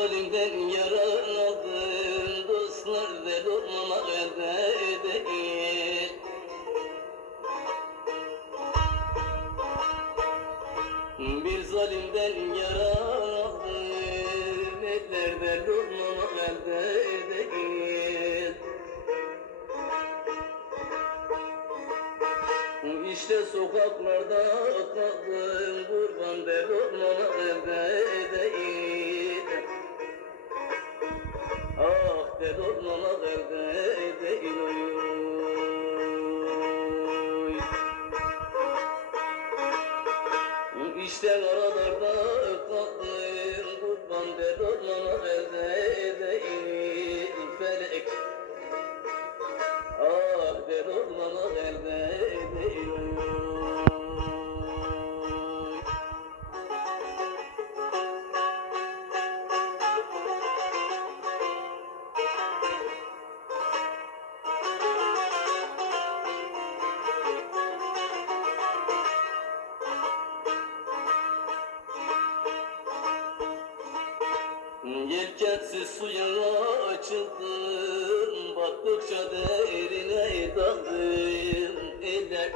zalimden yaraladım Dostlar del olmamak elde değil Bir zalimden yaraladım Eller del olmamak elde değil İşte sokaklarda kaldım kurban del olmamak elde değil Ah del olmamak elde değil oy. İşte aralarda kaldım kurban del olmamak elde değil Felek Ah del olmamak elde değil Yelkensiz suya açıldım Battıkça derine daldım. Eller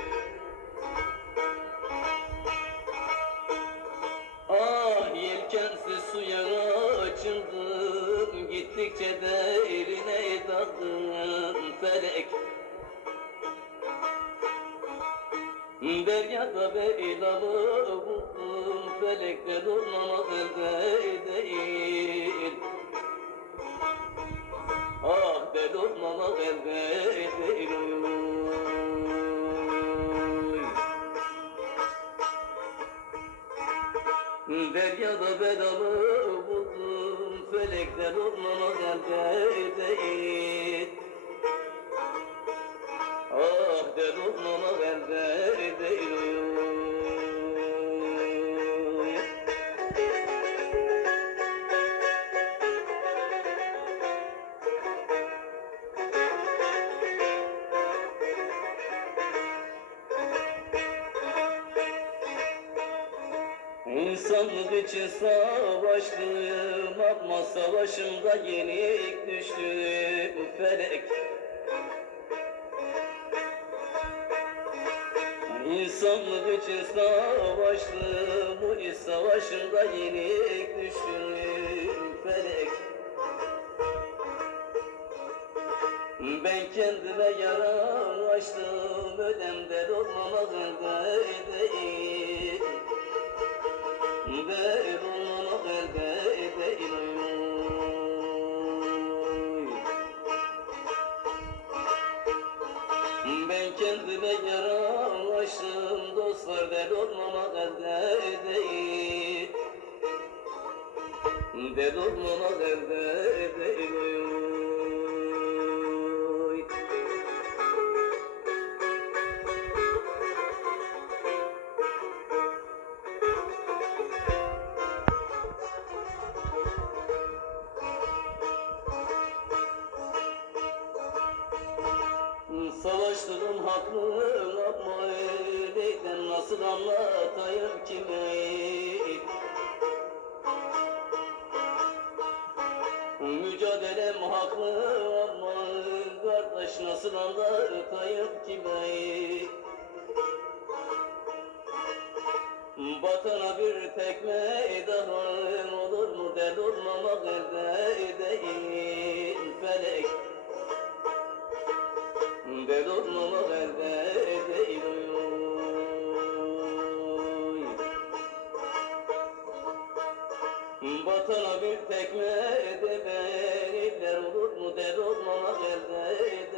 Ah yelkensiz suya açıldım Gittikçe derine daldım. Felek Deryada beylamı buldum Felekte durmamak elde değil Ah del olmamak elde değil. Deryada bedamı buldum Felekten olmamak elde değil İnsanlık için savaştım ama savaşımda yenik düştüm felek İnsanlık için savaştım bu iş savaşımda yenik düştüm felek. Ben kendime yara açtım ödemde olmamak değil Ben kendime yara açtım dostlar der olmamak elde değil Der olmamak elde oy. Savaştım haklı ama öyleyken nasıl anlatayım kime Mücadelem haklı ama kardeş nasıl anlatayım Değil oy. Batana bir tekme de benimler olur mu del olmamak elde